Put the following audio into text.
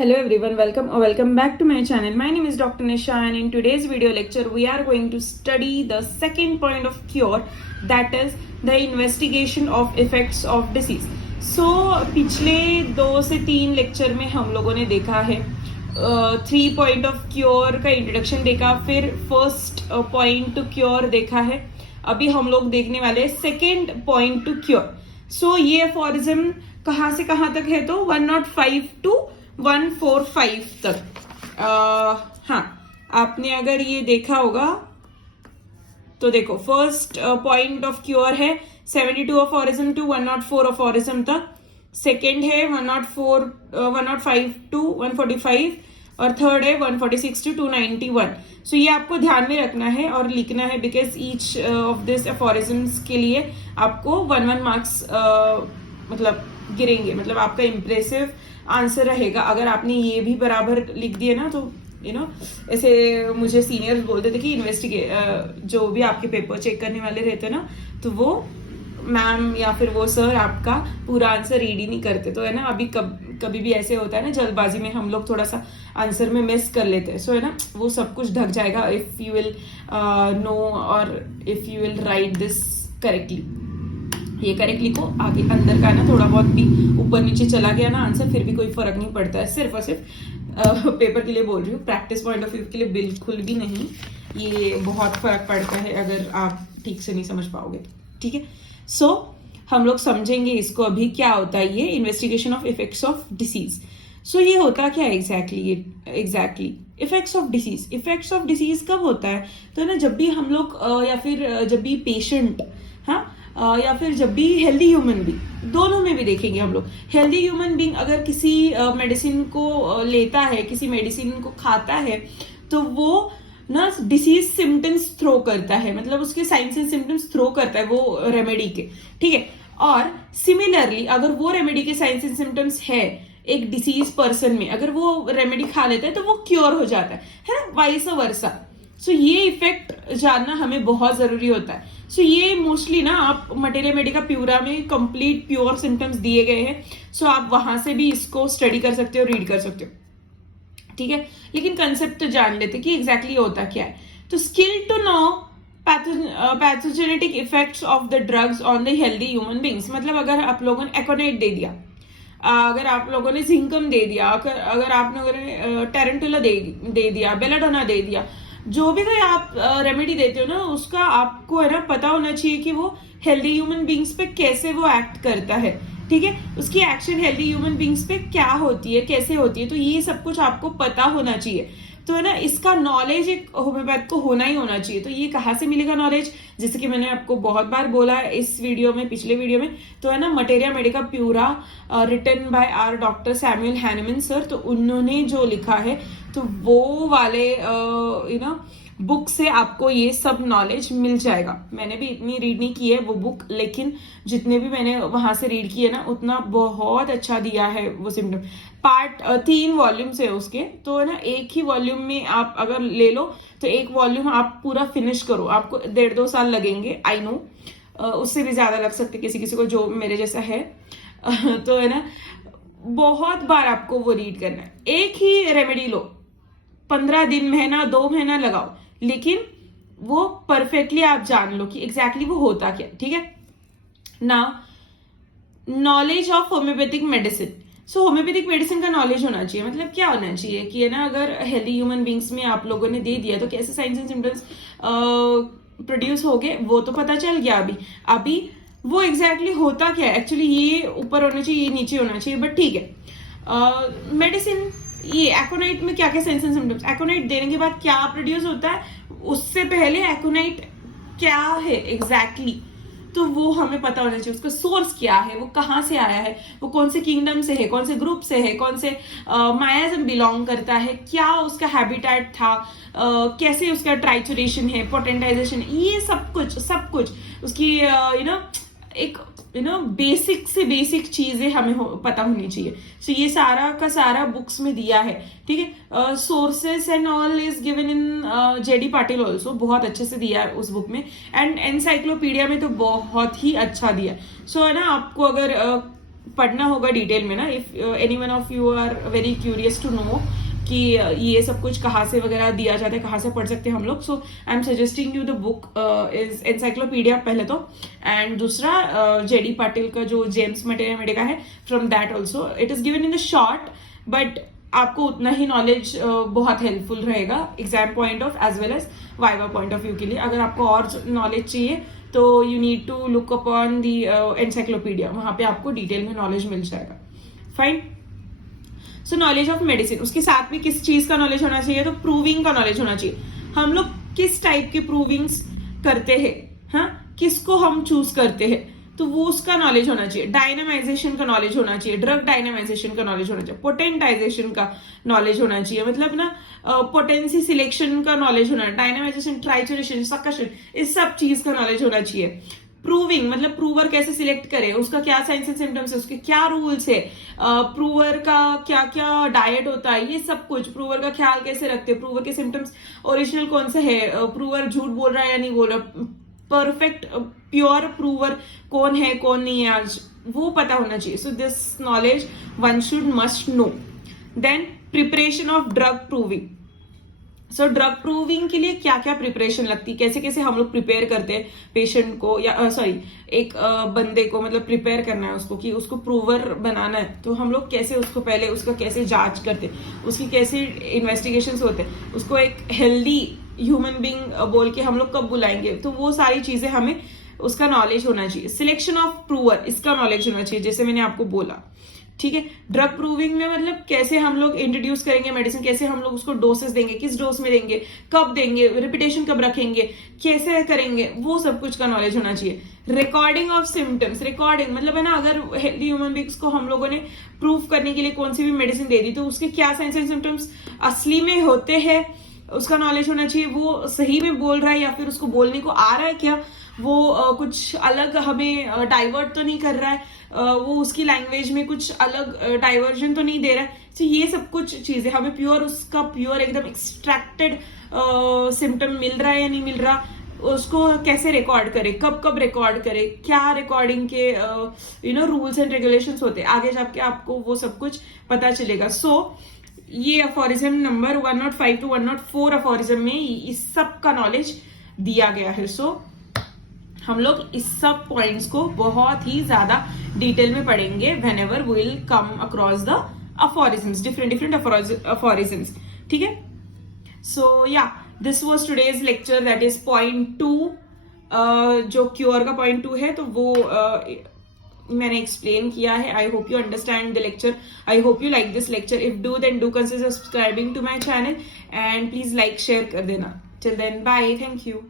Hello everyone, welcome or welcome back to my channel. My name is Dr. Nisha and in today's video lecture we are going to study the second point of cure, that is the investigation of effects of disease. So पिछले 2 से 3 lecture में हम लोगों ने देखा है 3 point of cure का introduction देखा, फिर फर्स्ट पॉइंट टू क्योर देखा है, अभी हम लोग देखने वाले सेकेंड पॉइंट टू क्योर. सो ये एफोरिज्म कहाँ से कहाँ तक है, तो 105 टू 145 तक. हाँ, आपने अगर ये देखा होगा तो देखो फर्स्ट पॉइंट ऑफ क्योर है 72 अफोरिज्म टू 104 अफोरिज्म तक, सेकेंड है 105 टू 145 और थर्ड है 146 टू 291. सो ये आपको ध्यान में रखना है और लिखना है, बिकॉज ईच ऑफ दिस अफोरिज्म्स के लिए आपको 1 मार्क्स मतलब गिरेंगे, मतलब आपका इम्प्रेसिव आंसर रहेगा. अगर आपने ये भी बराबर लिख दिए ना तो ऐसे मुझे सीनियर्स बोलते थे कि जो भी आपके पेपर चेक करने वाले रहते ना, तो वो मैम या फिर वो सर आपका पूरा आंसर रीड ही नहीं करते. तो है ना, अभी कभी भी ऐसे होता है ना, जल्दबाजी में हम लोग थोड़ा सा आंसर में मिस कर लेते हैं. सो है ना, वो सब कुछ ढक जाएगा इफ यू विल नो और if you will write this correctly. ये करेक्टली को आगे अंदर का ना थोड़ा बहुत भी ऊपर नीचे चला गया ना आंसर, फिर भी कोई फर्क नहीं पड़ता है. सिर्फ और सिर्फ पेपर के लिए बोल रही हूँ, प्रैक्टिस पॉइंट ऑफ व्यू के लिए बिल्कुल भी नहीं. ये बहुत फर्क पड़ता है अगर आप ठीक से नहीं समझ पाओगे. ठीक है, सो हम लोग समझेंगे इसको अभी क्या होता है ये investigation of effects of disease. So ये होता क्या है exactly effects of disease. Effects of disease कब होता है, तो ना जब भी हम लोग या फिर जब भी पेशेंट, हाँ, या फिर जब भी हेल्दी ह्यूमन बींग, दोनों में भी देखेंगे हम लोग. हेल्दी ह्यूमन बींग अगर किसी मेडिसिन को लेता है, किसी मेडिसिन को खाता है, तो वो ना डिसीज सिम्टम्स थ्रो करता है, मतलब उसके साइंस एंड सिम्टम्स थ्रो करता है वो रेमेडी के. ठीक है, और सिमिलरली अगर वो रेमेडी के साइंस एंड सिम्टम्स है एक डिसीज पर्सन में, अगर वो रेमेडी खा लेता है तो वो क्योर हो जाता है ना, वाइस वर्सा. सो ये इफेक्ट जानना हमें बहुत जरूरी होता है. सो ये मोस्टली ना आप मटेरिया मेडिका प्यूरा में कंप्लीट प्योर सिम्टम्स दिए गए हैं. सो आप वहां से भी इसको स्टडी कर सकते हो, रीड कर सकते हो. ठीक है, लेकिन कंसेप्ट तो जान लेते कि एग्जैक्टली होता क्या है. तो skill to know pathogenetic effects of the drugs on the healthy human beings. मतलब अगर आप लोगों ने एकोनाइट दे दिया, अगर आप लोगों ने जिंकम दे दिया, अगर आप लोगों ने टेरेंटुला दे दिया, बेलाडोना दे दिया, जो भी कोई आप रेमेडी देते हो ना, उसका आपको है ना पता होना चाहिए कि वो हेल्दी ह्यूमन बींग्स पे कैसे वो एक्ट करता है. ठीक है, उसकी एक्शन हेल्दी ह्यूमन बींग्स पे क्या होती है, कैसे होती है, तो ये सब कुछ आपको पता होना चाहिए. तो है ना, इसका नॉलेज एक होम्योपैथ को होना ही होना चाहिए. तो ये कहाँ से मिलेगा नॉलेज, जैसे कि मैंने आपको बहुत बार बोला है इस वीडियो में, पिछले वीडियो में, तो है ना materia medica pura written by R doctor Samuel Hahnemann sir. तो उन्होंने जो लिखा है तो वो वाले बुक से आपको ये सब नॉलेज मिल जाएगा. मैंने भी इतनी रीड नहीं की है वो बुक, लेकिन जितने भी मैंने वहां से रीड किए ना, उतना बहुत अच्छा दिया है वो सिम्टम. पार्ट 3 वॉल्यूम्स है उसके, तो है ना एक ही वॉल्यूम में आप अगर ले लो तो एक वॉल्यूम आप पूरा फिनिश करो, आपको 1.5-2 साल लगेंगे. आई नो उससे भी ज्यादा लग सकते किसी किसी को जो मेरे जैसा है. तो है ना, बहुत बार आपको वो रीड करना है. एक ही रेमेडी लो, 15 दिन, महीना, 2 महीना लगाओ, लेकिन वो परफेक्टली आप जान लो कि एग्जैक्टली वो होता क्या. ठीक है ना, knowledge of homeopathic medicine. So homeopathic medicine का नॉलेज होना चाहिए. मतलब क्या होना चाहिए कि है ना, अगर हेल्दी ह्यूमन बींग्स में आप लोगों ने दे दिया तो कैसे साइंस एंड सिम्टम्स प्रोड्यूस हो गए वो तो पता चल गया. अभी वो एग्जैक्टली होता क्या है, एक्चुअली ये ऊपर होना चाहिए, ये नीचे होना चाहिए, बट ठीक है. मेडिसिन ये एकोनाइट में क्या क्या साइंस एंड सिम्टम्स, एकोनाइट देने के बाद क्या प्रोड्यूस होता है, उससे पहले एकोनाइट क्या है एग्जैक्टली, तो वो हमें पता होना चाहिए. उसका सोर्स क्या है, वो कहाँ से आया है, वो कौन से किंगडम से है, कौन से ग्रुप से है, कौन से मायाजम बिलोंग करता है, क्या उसका हैबिटेट था, कैसे उसका ट्राइचुरेशन है, पोटेंटाइजेशन, ये सब कुछ उसकी एक बेसिक से बेसिक चीजें हमें पता होनी चाहिए. सो ये सारा का सारा बुक्स में दिया है. ठीक है, sources and all is given in JD Patil also, बहुत अच्छे से दिया है उस बुक में. एंड एनसाइक्लोपीडिया में तो बहुत ही अच्छा दिया. सो है ना, आपको अगर पढ़ना होगा डिटेल में ना. If any one of you are very curious to know कि ये सब कुछ कहाँ से वगैरह दिया जाता है, कहाँ से पढ़ सकते हैं हम लोग, so I am suggesting you the book is encyclopedia पहले तो, एंड दूसरा जेडी पाटिल का जो जेम्स मैथमेटिका है, from that also. It is given in the short, but आपको उतना ही नॉलेज बहुत हेल्पफुल रहेगा exam point of as well as viva point of view के लिए. अगर आपको और नॉलेज चाहिए तो you need to look upon the encyclopedia, वहां पे आपको डिटेल में नॉलेज मिल जाएगा. Fine. So knowledge of medicine, उसके साथ में किस चीज का नॉलेज होना चाहिए, तो प्रूविंग का नॉलेज होना चाहिए. हम लोग किस टाइप के प्रूविंग्स करते हैं, हाँ, किसको हम चूज करते हैं, तो वो उसका नॉलेज होना चाहिए. डायनामाइजेशन का नॉलेज होना चाहिए, ड्रग डायनामाइजेशन का नॉलेज होना चाहिए, पोटेंटाइजेशन का नॉलेज होना चाहिए, मतलब ना पोटेंसी सिलेक्शन का नॉलेज होना, डायनामाइजेशन, ट्राइचुरेशन, सक्शन, इस सब चीज का नॉलेज होना चाहिए. प्रूविंग मतलब प्रूवर कैसे सिलेक्ट करे, उसका क्या साइंस एंड सिम्टम्स है, उसके क्या रूल्स है, प्रूवर का क्या क्या डाइट होता है, ये सब कुछ, प्रूवर का ख्याल कैसे रखते हैं, प्रूवर के सिम्टम्स ओरिजिनल कौन से है, प्रूवर झूठ बोल रहा है या नहीं बोल रहा, परफेक्ट प्योर प्रूवर कौन है कौन नहीं है आज, वो पता होना चाहिए. So this knowledge one should must know. Then preparation of drug proving. So drug proving के लिए क्या क्या प्रिपरेशन लगती है, कैसे कैसे हम लोग प्रिपेयर करते हैं पेशेंट को, या सॉरी एक बंदे को, मतलब प्रिपेयर करना है उसको कि उसको प्रूवर बनाना है, तो हम लोग कैसे उसको पहले उसका कैसे जांच करते हैं, उसकी कैसे इन्वेस्टिगेशन होते हैं, उसको एक हेल्दी ह्यूमन बींग बोल के हम लोग कब बुलाएंगे, तो वो सारी चीजें हमें उसका नॉलेज होना चाहिए. सिलेक्शन ऑफ प्रूवर, इसका नॉलेज होना चाहिए, जैसे मैंने आपको बोला. ठीक है. ड्रग प्रूविंग में मतलब कैसे हम लोग इंट्रोड्यूस करेंगे मेडिसिन, कैसे हम लोग उसको डोसेस देंगे, किस डोज में देंगे, कब देंगे, रिपीटेशन कब रखेंगे, कैसे करेंगे, वो सब कुछ का नॉलेज होना चाहिए. रिकॉर्डिंग ऑफ सिम्टम्स, रिकॉर्डिंग मतलब है ना, अगर हेल्दी ह्यूमन बींग्स को हम लोगों ने प्रूव करने के लिए कौन सी भी मेडिसिन दे दी, तो उसके क्या साइंस एंड सिम्टम्स असली में होते हैं, उसका नॉलेज होना चाहिए. वो सही में बोल रहा है या फिर उसको बोलने को आ रहा है क्या, वो कुछ अलग हमें डाइवर्ट तो नहीं कर रहा है, वो उसकी लैंग्वेज में कुछ अलग डाइवर्जन तो नहीं दे रहा है. तो ये सब कुछ चीजें हमें प्योर, उसका प्योर एकदम एक्सट्रैक्टेड सिम्टम मिल रहा है या नहीं मिल रहा, उसको कैसे रिकॉर्ड करे, कब कब रिकॉर्ड करे, क्या रिकॉर्डिंग के रूल्स एंड रेगुलेशंस होते हैं, आगे जाके आपको वो सब कुछ पता चलेगा. सो ये अफोरिज्म नंबर 105 to 104 अफोरिज्म में इस सब का नॉलेज दिया गया है. सो हम लोग इस सब पॉइंट्स को बहुत ही ज्यादा डिटेल में पढ़ेंगे whenever we will come across the aphorisms, different aphorisms. ठीक है. So yeah this was today's lecture, that is point 2. जो क्योर का पॉइंट 2 है, तो वो मैंने एक्सप्लेन किया है. I hope you understand the lecture, I hope you like this lecture. If do then do consider subscribing to my channel, and please like share कर देना. Till then bye, thank you.